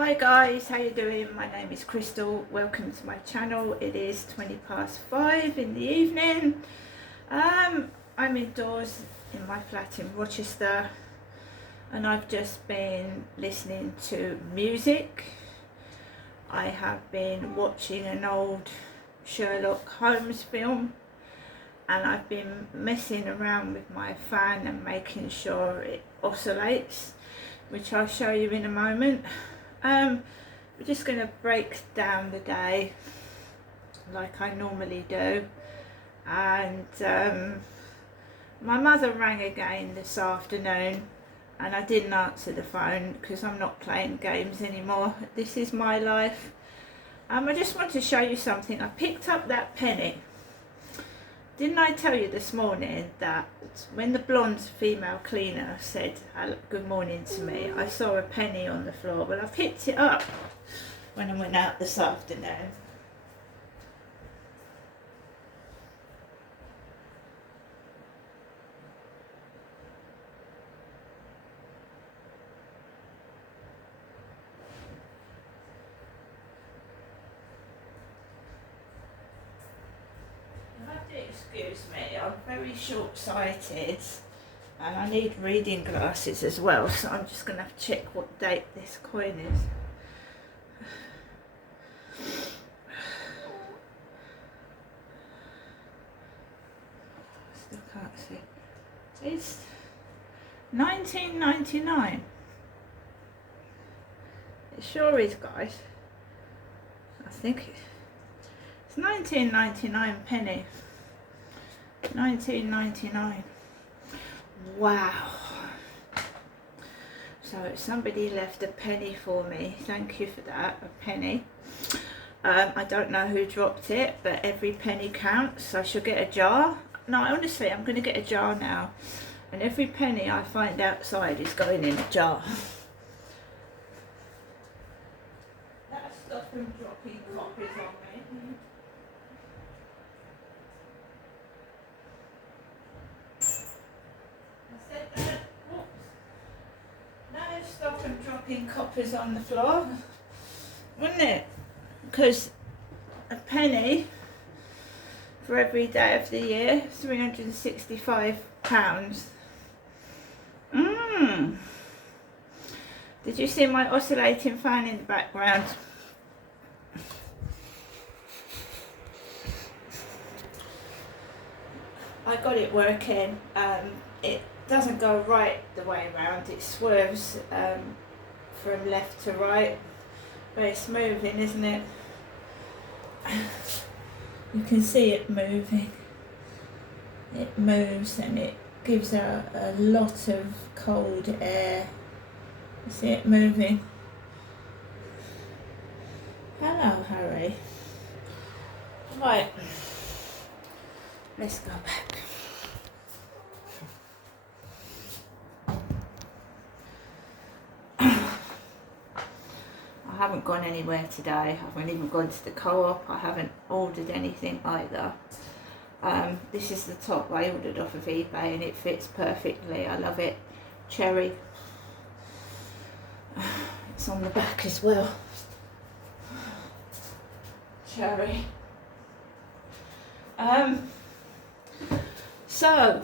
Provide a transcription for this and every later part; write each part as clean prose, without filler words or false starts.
Hi guys, how you doing? My name is Crystal. Welcome to my channel. It is 5:20 in the evening. I'm indoors in my flat in Rochester and I've just been listening to music. I have been watching an old Sherlock Holmes film and I've been messing around with my fan and making sure it oscillates, which I'll show you in a moment. We're just going to break down the day like I normally do, and my mother rang again this afternoon and I didn't answer the phone because I'm not playing games anymore. This is my life. I just want to show you something. I picked up that penny. Didn't I tell you this morning that when the blonde female cleaner said good morning to me, I saw a penny on the floor? Well, I picked it up when I went out this afternoon. Excuse me, I'm very short-sighted and I need reading glasses as well, so I'm just going to have to check what date this coin is. Still can't see. It's 1999. It sure is, guys. I think it's 1999 penny. 1999. Wow. So somebody left a penny for me. Thank you for that. A penny. I don't know who dropped it, but every penny counts. I shall get a jar. No, honestly, I'm going to get a jar now, and every penny I find outside is going in a jar. That's stop them dropping copies on me. Stop them dropping coppers on the floor, wouldn't it? Because a penny for every day of the year, £365. Did you see my oscillating fan in the background? I got it working. It doesn't go right the way around, it swerves from left to right, but it's moving, isn't it? You can see it moving. It moves and it gives out a lot of cold air. You see it moving? Hello, Harry. Right, let's go back. I haven't gone anywhere today. I haven't even gone to the co-op. I haven't ordered anything either. This is the top I ordered off of eBay and it fits perfectly. I love it. Cherry. It's on the back as well. Cherry. So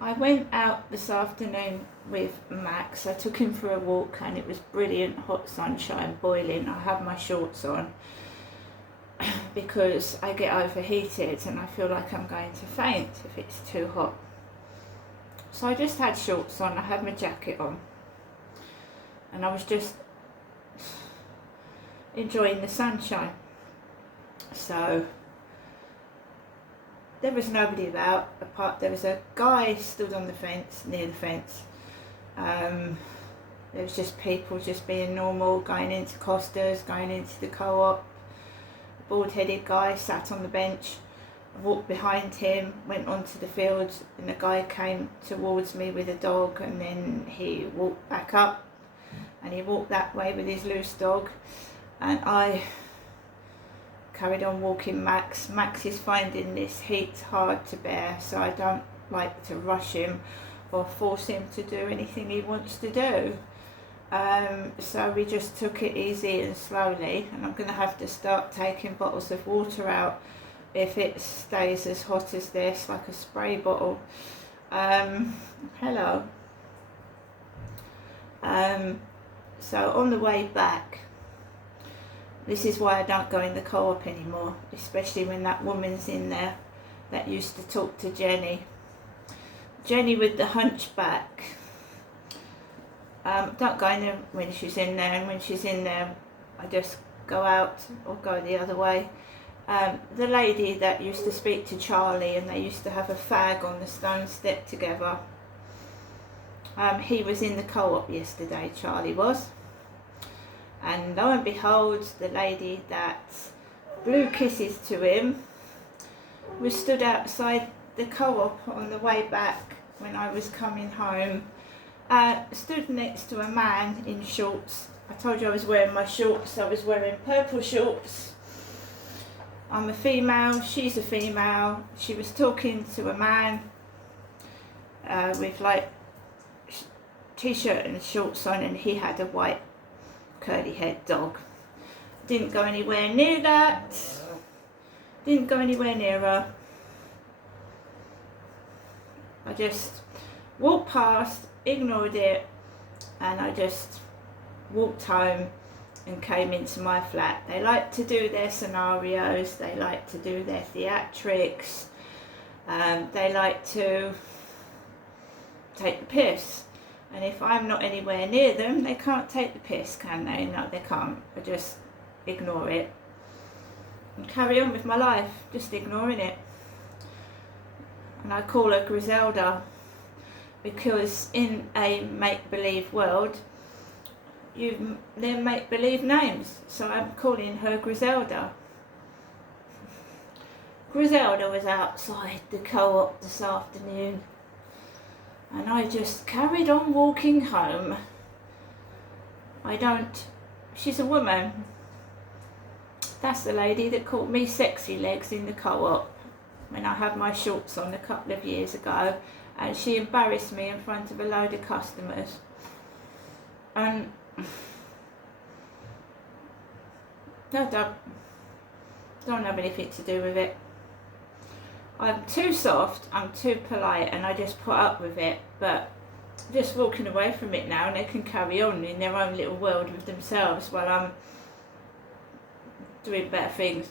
I went out this afternoon with Max. I took him for a walk and it was brilliant, hot sunshine, boiling. I have my shorts on because I get overheated and I feel like I'm going to faint if it's too hot. So I just had shorts on, I had my jacket on and I was just enjoying the sunshine. So there was nobody about, apart there was a guy stood on the fence, near the fence. There was just people just being normal, going into Costa's, going into the co-op. A bald-headed guy sat on the bench. I walked behind him, went onto the field, and the guy came towards me with a dog, and then he walked back up and he walked that way with his loose dog, and I carried on walking Max. Max is finding this heat hard to bear, so I don't like to rush him or force him to do anything he wants to do. So we just took it easy and slowly, and I'm going to have to start taking bottles of water out if it stays as hot as this, like a spray bottle. Hello. So on the way back, this is why I don't go in the co-op anymore, especially when that woman's in there that used to talk to Jenny. Jenny with the hunchback. Don't go in there when she's in there, and when she's in there I just go out or go the other way. The lady that used to speak to Charlie, and they used to have a fag on the stone step together. He was in the co-op yesterday, Charlie was. And lo and behold, the lady that blew kisses to him was stood outside the co-op on the way back when I was coming home. Stood next to a man in shorts. I told you I was wearing my shorts. I was wearing purple shorts. I'm a female, she's a female. She was talking to a man with like t-shirt and shorts on, and he had a white curly haired dog. Didn't go anywhere near that. Didn't go anywhere near her. I just walked past, ignored it, and I just walked home and came into my flat. They like to do their scenarios, they like to do their theatrics, they like to take the piss. And if I'm not anywhere near them, they can't take the piss, can they? No, they can't. I just ignore it and carry on with my life, just ignoring it. And I call her Griselda because in a make-believe world, they're make-believe names. So I'm calling her Griselda. Griselda was outside the co-op this afternoon, and I just carried on walking home. She's a woman. That's the lady that called me sexy legs in the co-op when I had my shorts on a couple of years ago, and she embarrassed me in front of a load of customers. And no, don't have anything to do with it. I'm too soft, I'm too polite, and I just put up with it, but just walking away from it now, and they can carry on in their own little world with themselves while I'm doing better things.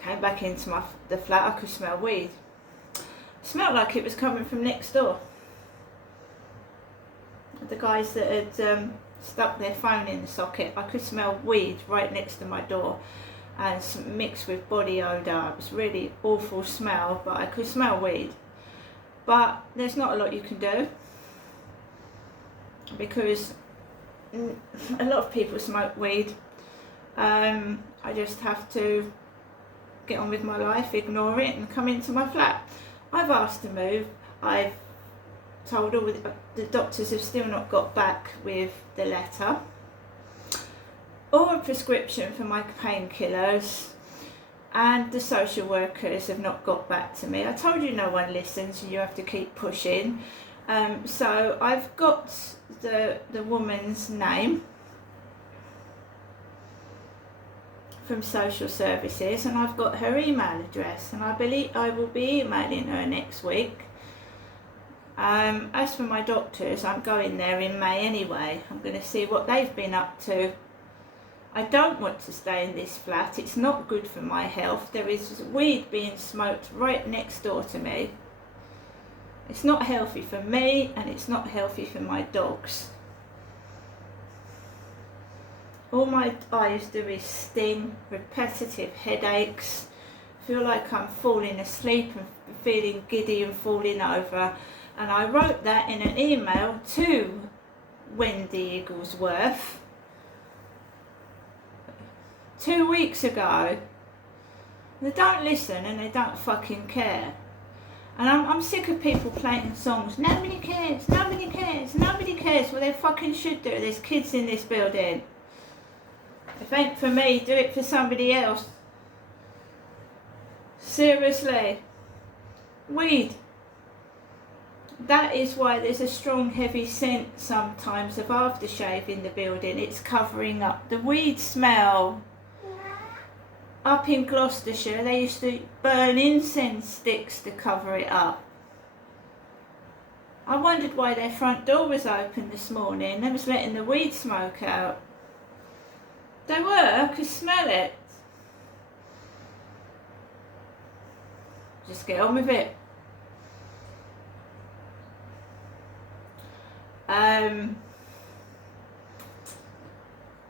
Came back into the flat, I could smell weed. It smelled like it was coming from next door. The guys that had stuck their phone in the socket, I could smell weed right next to my door, and mixed with body odour. It was really awful smell, but I could smell weed. But there's not a lot you can do, because a lot of people smoke weed. I just have to get on with my life, ignore it, and come into my flat. I've asked to move. I've told all the doctors have still not got back with the letter or a prescription for my painkillers, and the social workers have not got back to me. I told you no one listens, and you have to keep pushing. So I've got the woman's name from social services, and I've got her email address, and I believe I will be emailing her next week. As for my doctors, I'm going there in May anyway. I'm going to see what they've been up to. I don't want to stay in this flat. It's not good for my health. There is weed being smoked right next door to me. It's not healthy for me, and it's not healthy for my dogs. All my eyes do is sting, repetitive headaches, feel like I'm falling asleep and feeling giddy and falling over. And I wrote that in an email to Wendy Igglesworth 2 weeks ago. They don't listen, and they don't fucking care. And I'm sick of people playing songs. Nobody cares, nobody cares, nobody cares. Well, they fucking should do. There's kids in this building. If it ain't for me, do it for somebody else. Seriously. Weed. that is why there's a strong heavy scent sometimes of aftershave in the building. It's covering up the weed smell. Up in Gloucestershire they used to burn incense sticks to cover it up. I wondered why their front door was open this morning. They was letting the weed smoke out. They were, I could smell it. Just get on with it.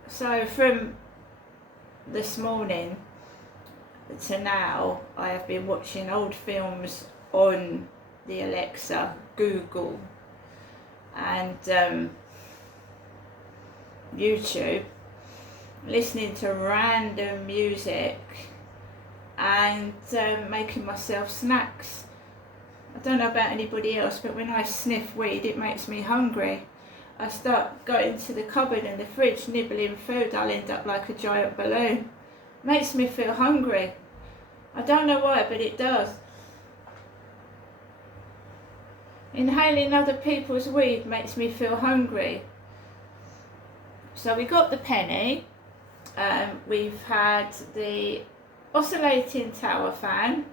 So from this morning to now, I have been watching old films on the Alexa, Google, and YouTube, listening to random music and making myself snacks. I don't know about anybody else, but when I sniff weed it makes me hungry. I start going to the cupboard and the fridge nibbling food. I'll end up like a giant balloon. Makes me feel hungry. I don't know why, but it does. Inhaling other people's weed makes me feel hungry. So we got the penny. We've had the oscillating tower fan.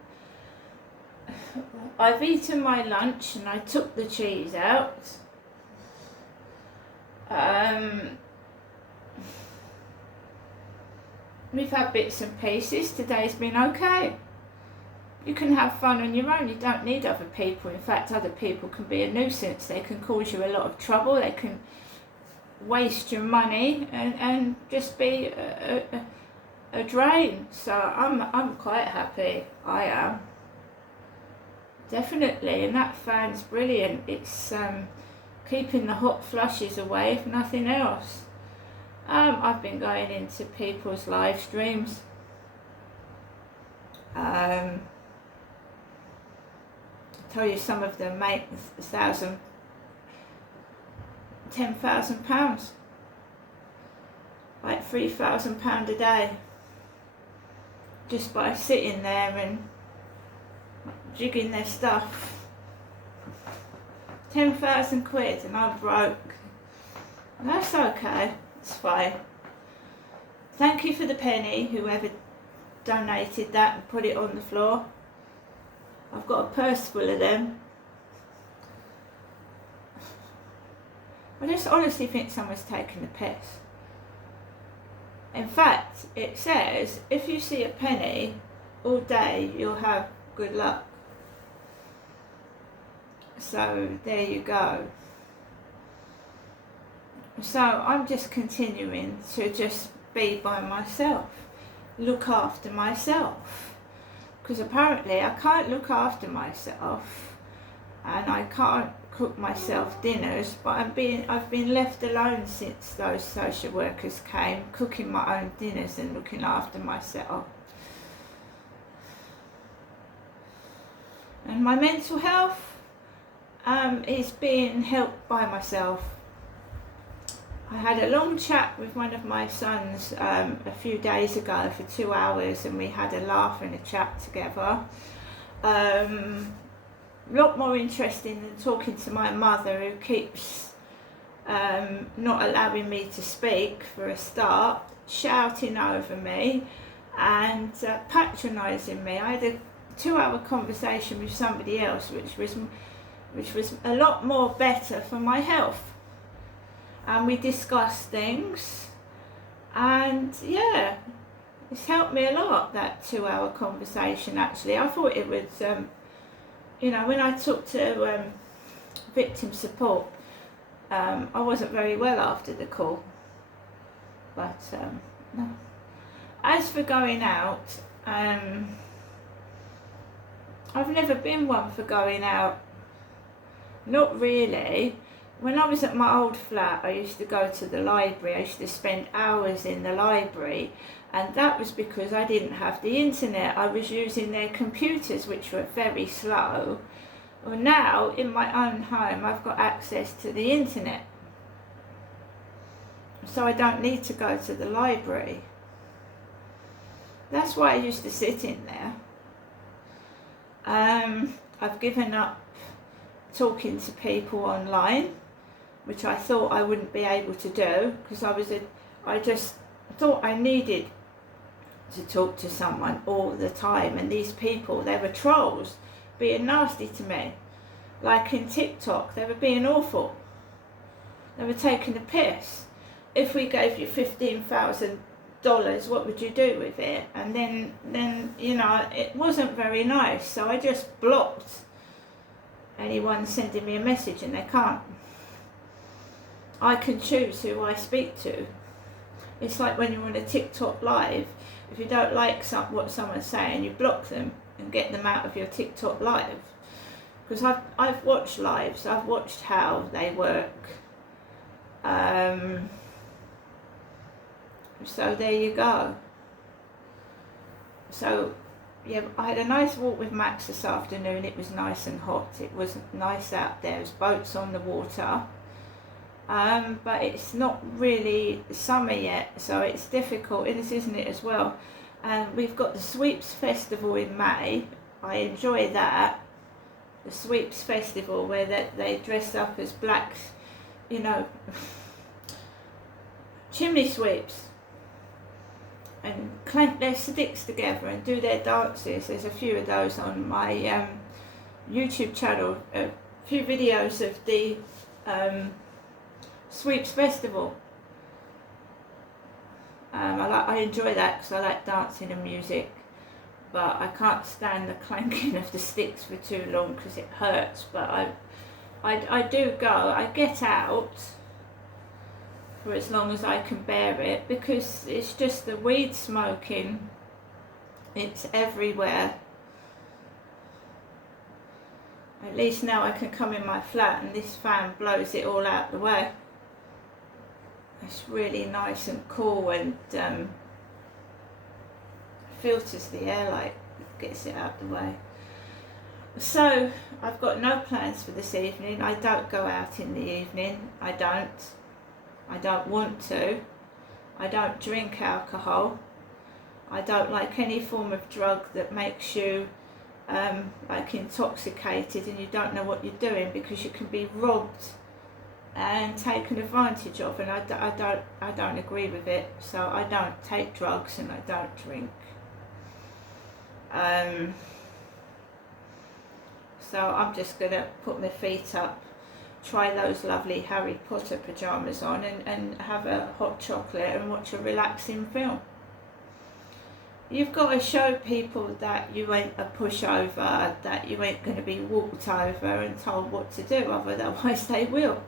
I've eaten my lunch and I took the cheese out. We've had bits and pieces. Today's been okay. You can have fun on your own. You don't need other people. In fact, other people can be a nuisance. They can cause you a lot of trouble. They can waste your money and just be a drain. So I'm quite happy. I am. Definitely. And that fan's brilliant. It's keeping the hot flushes away, if nothing else. I've been going into people's live streams. I tell you, some of them make £10,000, like £3,000 a day, just by sitting there and jigging their stuff. 10,000 quid and I'm broke. That's okay, it's fine. Thank you for the penny, whoever donated that and put it on the floor. I've got a purse full of them. I just honestly think someone's taking the piss. In fact, it says if you see a penny all day, you'll have good luck. So there you go. So I'm just continuing to just be by myself, look after myself, because apparently I can't look after myself and I can't cook myself dinners, but I've been left alone since those social workers came, cooking my own dinners and looking after myself. And my mental health is being helped by myself. I had a long chat with one of my sons a few days ago for 2 hours, and we had a laugh and a chat together. A lot more interesting than talking to my mother, who keeps not allowing me to speak for a start, shouting over me and patronising me. I had a 2-hour conversation with somebody else which was a lot more better for my health, and we discussed things, and yeah, it's helped me a lot, that 2-hour conversation. Actually, I thought it was you know, when I talked to victim support, I wasn't very well after the call, but no. As for going out, I've never been one for going out. Not really. When I was at my old flat, I used to go to the library. I used to spend hours in the library, and that was because I didn't have the internet. I was using their computers, which were very slow. Well, now in my own home, I've got access to the internet, so I don't need to go to the library. That's why I used to sit in there. I've given up talking to people online, which I thought I wouldn't be able to do, because I just thought I needed to talk to someone all the time, and these people, they were trolls being nasty to me. Like in TikTok, they were being awful. They were taking the piss. If we gave you $15,000, what would you do with it? And then you know, it wasn't very nice, so I just blocked anyone sending me a message, and they can't. I can choose who I speak to. It's like when you're on a TikTok live, if you don't like what someone's saying, you block them and get them out of your TikTok live. Because I've watched lives, I've watched how they work. So there you go. So yeah, I had a nice walk with Max this afternoon. It was nice and hot. It was nice out there. There's boats on the water. But it's not really summer yet, so it's difficult, isn't it, as well? And we've got the Sweeps Festival in May. I enjoy that. The Sweeps Festival, where they dress up as blacks, you know, chimney sweeps, and clank their sticks together and do their dances. There's a few of those on my YouTube channel, a few videos of the Sweeps Festival. I enjoy that because I like dancing and music, but I can't stand the clanking of the sticks for too long because it hurts. But I do go, I get out for as long as I can bear it, because it's just the weed smoking, it's everywhere. At least now I can come in my flat and this fan blows it all out the way. It's really nice and cool, and filters the air, like gets it out the way. So I've got no plans for this evening. I don't go out in the evening. I don't want to. I don't drink alcohol. I don't like any form of drug that makes you like intoxicated and you don't know what you're doing, because you can be robbed and taken advantage of, and I don't agree with it. So I don't take drugs and I don't drink. So I'm just gonna put my feet up, try those lovely Harry Potter pyjamas on, and have a hot chocolate and watch a relaxing film. You've got to show people that you ain't a pushover, that you ain't going to be walked over and told what to do, otherwise they will.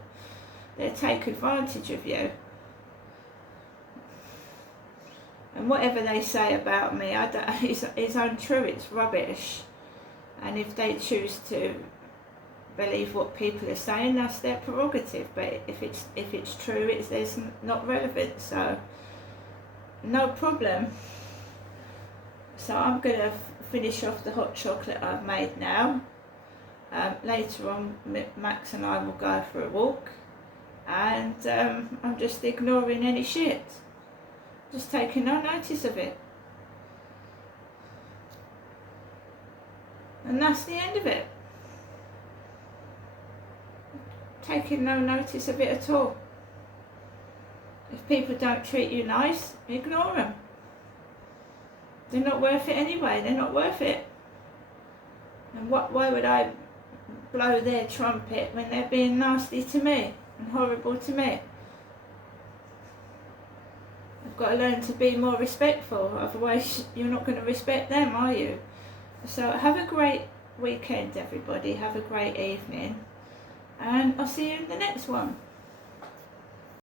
They'll take advantage of you. And whatever they say about me, it's untrue, it's rubbish. And if they choose to believe what people are saying, that's their prerogative. But if it's true, it's not relevant, so no problem. So I'm going to finish off the hot chocolate I've made now. Later on, Max and I will go for a walk, and I'm just ignoring any shit, just taking no notice of it, and that's the end of it. Taking no notice of it at all. If people don't treat you nice, ignore them. They're not worth it anyway. They're not worth it. And why would I blow their trumpet when they're being nasty to me and horrible to me? I've got to learn to be more respectful, otherwise you're not going to respect them, are you? So have a great weekend, everybody. Have a great evening, and I'll see you in the next one.